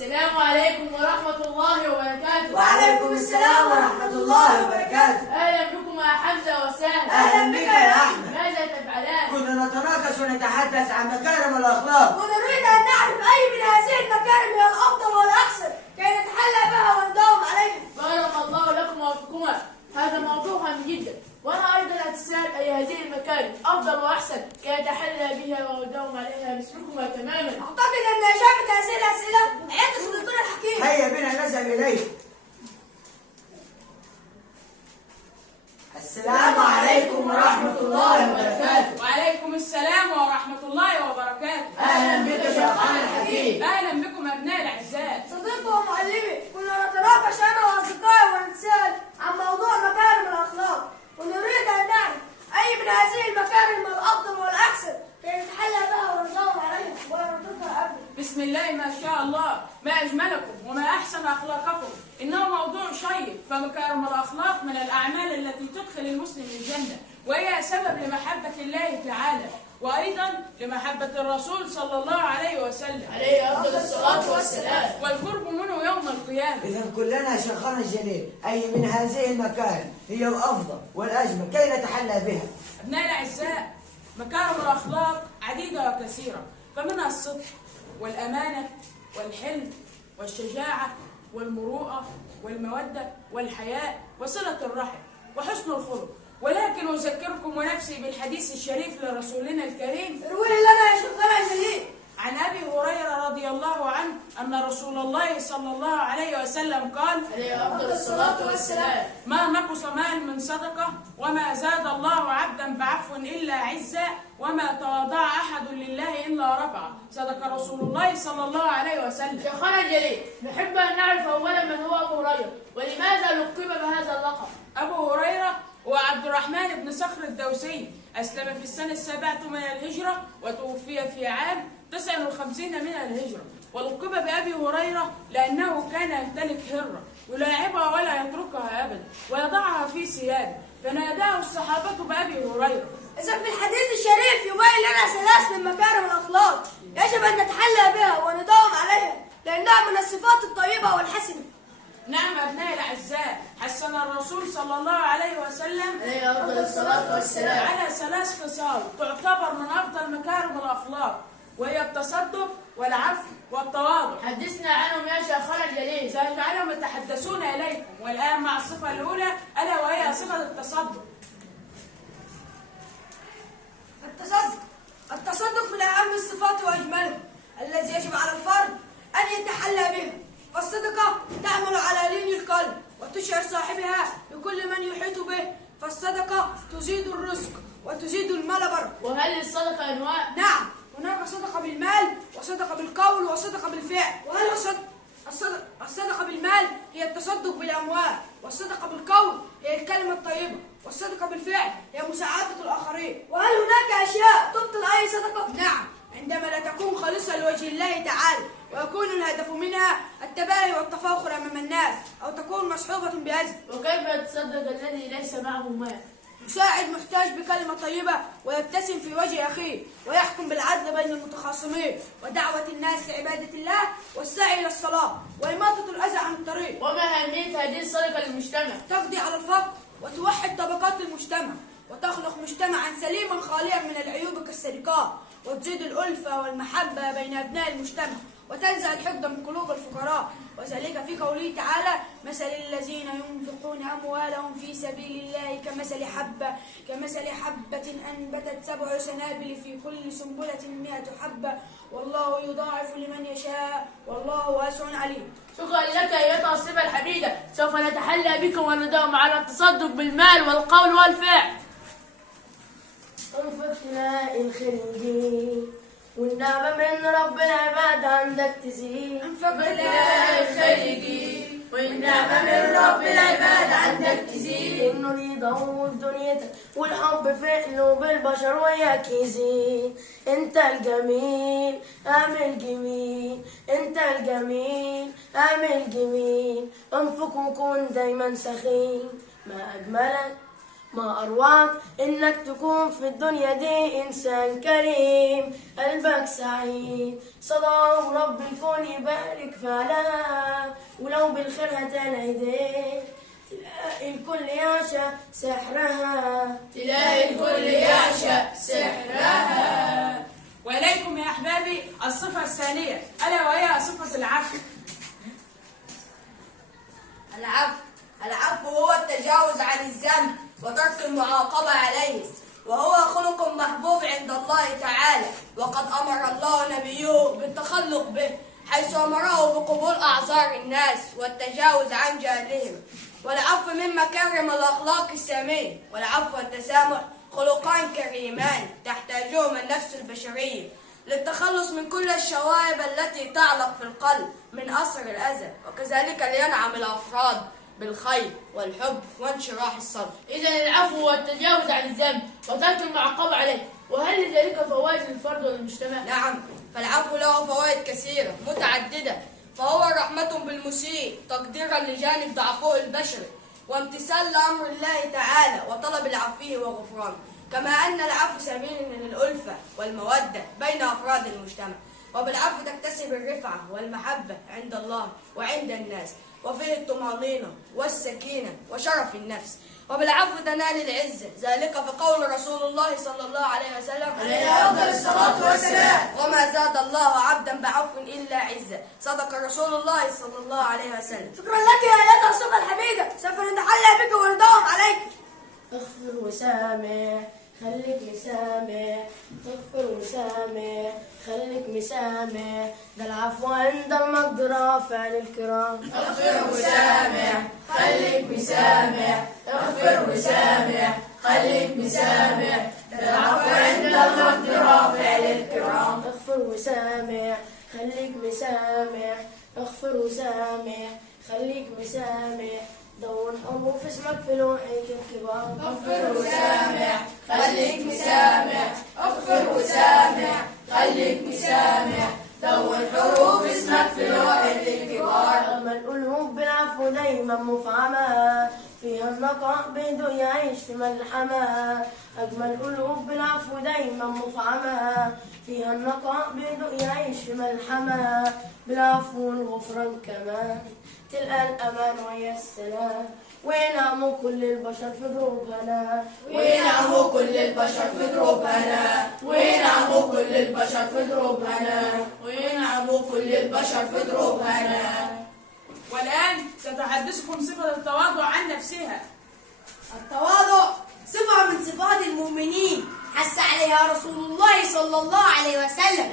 السلام عليكم ورحمة الله وبركاته. وعليكم السلام ورحمة الله وبركاته. أهلا بكم يا حمزة وسهلا. أهلا بك يا أحمد. ماذا تفعلان؟ كنا نتناقش ونتحدث عن مكارم الأخلاق، ونريد أن نعرف أي من هذه المكارم هي الأفضل والأحسن كي نتحلى بها ونداوم عليها. بارك الله لكم وفيكما، هذا موضوع هام جدا، وأنا أيضا أتساءل أي هذه المكارم أفضل وأحسن كي نتحلى بها ونداوم عليها مثلكما تماما. أعتقد أن إجابة هذه الأسئلة عند صديقنا الحكيم. هيا بنا نذهب إليه. السلام عليكم ورحمة الله وبركاته. وعليكم السلام ورحمة الله وبركاته. أهلا بك شيخنا الحكيم. أهلا بكم أبناء الأعزاء. صديقي ومعلمي، كنا نتناقش أنا وأصدقائي ونتساءل عن موضوع مكارم الأخلاق، ونريد أن نعرف أي من هذه المكارم الأفضل والأحسن كي نتحلى بها ونداوم عليها ونطبقها أبدا. بسم الله ما شاء الله، ما أجملكم وما أحسن أخلاقكم. إنه موضوع شيق، فمكارم الأخلاق من الأعمال التي تدخل المسلم الجنة، وهي سبب لمحبة الله تعالى، وأيضا لمحبة الرسول صلى الله عليه وسلم عليه أفضل الصلاة والسلام، والقرب منه يوم القيامة. إذا كلنا شيخنا الجليل، أي من هذه المكارم هي الأفضل والأجمل كي نتحلى بها؟ أبناء الأعزاء، مكارم الأخلاق عديدة وكثيرة، فمنها الصدق والأمانة والحلم والشجاعة والمروءة والمودة والحياء وصلة الرحم وحسن الخلق. ولكن أذكركم ونفسي بالحديث الشريف لرسولنا الكريم، روي لنا يا شيخنا الجليل. عن أبي هريرة رضي الله عنه أن رسول الله صلى الله عليه وسلم قال: عليه أفضل الصلاة والسلام، ما نقص مال من صدقة، وما زاد الله عبدا بعفو إلا عزا، وما تواضع أحد لله إلا رفعه. صدق رسول الله صلى الله عليه وسلم. شيخنا الجليل، نحب أن نعرف أولا من هو أبو هريرة، ولماذا لقب بهذا اللقب؟ أبو هريرة هو عبد الرحمن بن صخر الدوسي، أسلم في السنة 7 من الهجرة، وتوفي في عام 59 من الهجرة. ولقب بأبي هريرة لأنه كان يمتلك هرة يلاعبها ولا يتركها أبدا ويضعها في ثيابه، فناداه الصحابة بأبي هريرة. إذا في الحديث الشريف يبين لنا 3 من مكارم الأخلاق يجب أن نتحلى بها ونداوم عليها، لأنها من الصفات الطيبة والحسنة. نعم أبناء الأعزاء، حثنا الرسول صلى الله عليه وسلم عليه أفضل الصلاة والسلام على 3 خصال تعتبر من أفضل مكارم الأخلاق، وهي التصدق والعفو والتواضع. حدثنا عنهم يا شيخنا الجليل. سنجعلهم يتحدثون إليكم، والآن مع الصفة الأولى ألا وهي صفة التصدق. التصدق من أهم الصفات وأجملها الذي يجب على الفرد أن يتحلى به، فالصدقة تعمل على لين القلب وتشعر صاحبها بكل من يحيط به، فالصدقة تزيد الرزق وتزيد الملبر. وهل للصدقة أنواع؟ نعم، هناك صدقة بالمال وصدقة بالقول وصدقة بالفعل. وهل الصدقة بالمال هي التصدق بالأموال، والصدقة بالقول هي الكلمة الطيبة، والصدقة بالفعل هي مساعدة الآخرين. وهل هناك أشياء تبطل أي صدقة؟ نعم، عندما لا تكون خالصة لوجه الله تعالى ويكون الهدف منها التباهي والتفاخر أمام الناس، أو تكون مصحوبة بأذى. وكيف يتصدق الذي ليس معه مال؟ يساعد محتاج بكلمة طيبة، ويبتسم في وجه أخيه، ويحكم بالعدل بين المتخاصمين، ودعوة الناس لعبادة الله، والسعي إلى الصلاة، وإماطة الأذى عن الطريق. وما أهمية هذه الصدقة للمجتمع؟ تقضي على الفقر وتوحد طبقات المجتمع، وتخلق مجتمعا سليما خاليا من العيوب كالسرقات، وتزيد الألفة والمحبة بين أبناء المجتمع، وتنزع الحقد من قلوب الفقراء، وذلك في قوله تعالى: مثل الذين ينفقون أموالهم في سبيل الله كمثل حبة أنبتت 7 سنابل في كل سنبلة 100 حبة والله يضاعف لمن يشاء والله واسع عليم. شكرا لك أيتها الصفة الحميدة، سوف نتحلى بكم ونداوم على التصدق بالمال والقول والفعل. انفق تلاقي الخير يجي، والنعمة من رب العباد عندك تزيد. انفق تلاقي الخير يجي، والنعمة من رب العباد عندك تزيد. النور يضوي دنيتك والحب في قلوب البشر وياك يزيد. انت الجميل اعمل جميل، انت الجميل اعمل جميل. انفق وكن دايما سخي، ما اجملك ما أروعك إنك تكون في الدنيا دي إنسان كريم، قلبك سعيد، صدى ورب الكون يبارك فعلها، ولو بالخير هتلاقي ايديك تلاقي الكل يعشق سحرها. تلاقي الكل يعشق سحرها. وإليكم يا أحبابي الصفة الثانية ألا وهي صفة العفو. العفو هو التجاوز عن الذنب وترك المعاقبة عليه، وهو خلق محبوب عند الله تعالى، وقد أمر الله نبيه بالتخلق به، حيث أمره بقبول أعذار الناس والتجاوز عن جهلهم. والعفو من مكارم الأخلاق السامية، والعفو والتسامح خلقان كريمان تحتاجهما النفس البشرية للتخلص من كل الشوائب التي تعلق في القلب من أثر الأذى، وكذلك لينعم الأفراد بالخير والحب وانشراح الصدر. إذا العفو هو التجاوز عن الذنب وترك المعاقبة عليه. وهل لذلك فوائد للفرد والمجتمع؟ نعم، فالعفو له فوائد كثيرة متعددة، فهو رحمة بالمسيء تقديرا لجانب ضعفه البشري، وامتثال لأمر الله تعالى وطلب العفو وغفرانه، كما أن العفو سبيل للألفة والمودة بين أفراد المجتمع، وبالعفو تكتسب الرفعة والمحبة عند الله وعند الناس، وفيه الطمأنينة والسكينة وشرف النفس، وبالعفو تنال العزة، ذلك بقول رسول الله صلى الله عليه وسلم عليه أفضل الصلاة والسلام: وما زاد الله عبدا بعفو إلا عزة. صدق رسول الله صلى الله عليه وسلم. شكرا لك يا أيتها الصفة الحميدة، سوف نتحلى بك ونرضاهم عليك. اغفر وسامح خليك مسامح، اغفر وسامح خليك مسامح، ده العفو عند المقدرة فعل الكرام. اغفر وسامح خليك مسامح، اغفر وسامح خليك مسامح، ده العفو عند المقدرة فعل الكرام. اغفر وسامح خليك مسامح، اغفر وسامح خليك مسامح، دون حروف اسمك في لوحك الكبار. اغفر وسامح خليك مسامح، اغفر وسامح خليك مسامح، دون حروف اسمك في لوحك الكبار. أجمل القلوب بالعفو دايما مفعمة، فيها النقاء بهدوء يعيش في ملحمة. أجمل القلوب بالعفو دايما مفعمة، فيها النقاء بهدوء يعيش في ملحمة. بالعفو والغفران كمان تلقى الأمان ويا السلام، وينعموا كل البشر في دروب هنا، وينعموا كل البشر في دروب هنا، وينعموا كل البشر في دروب هنا، وينعموا كل البشر في دروب هنا. والآن ستحدثكم صفة التواضع عن نفسها. التواضع صفة من صفات المؤمنين حث عليها رسول الله صلى الله عليه وسلم.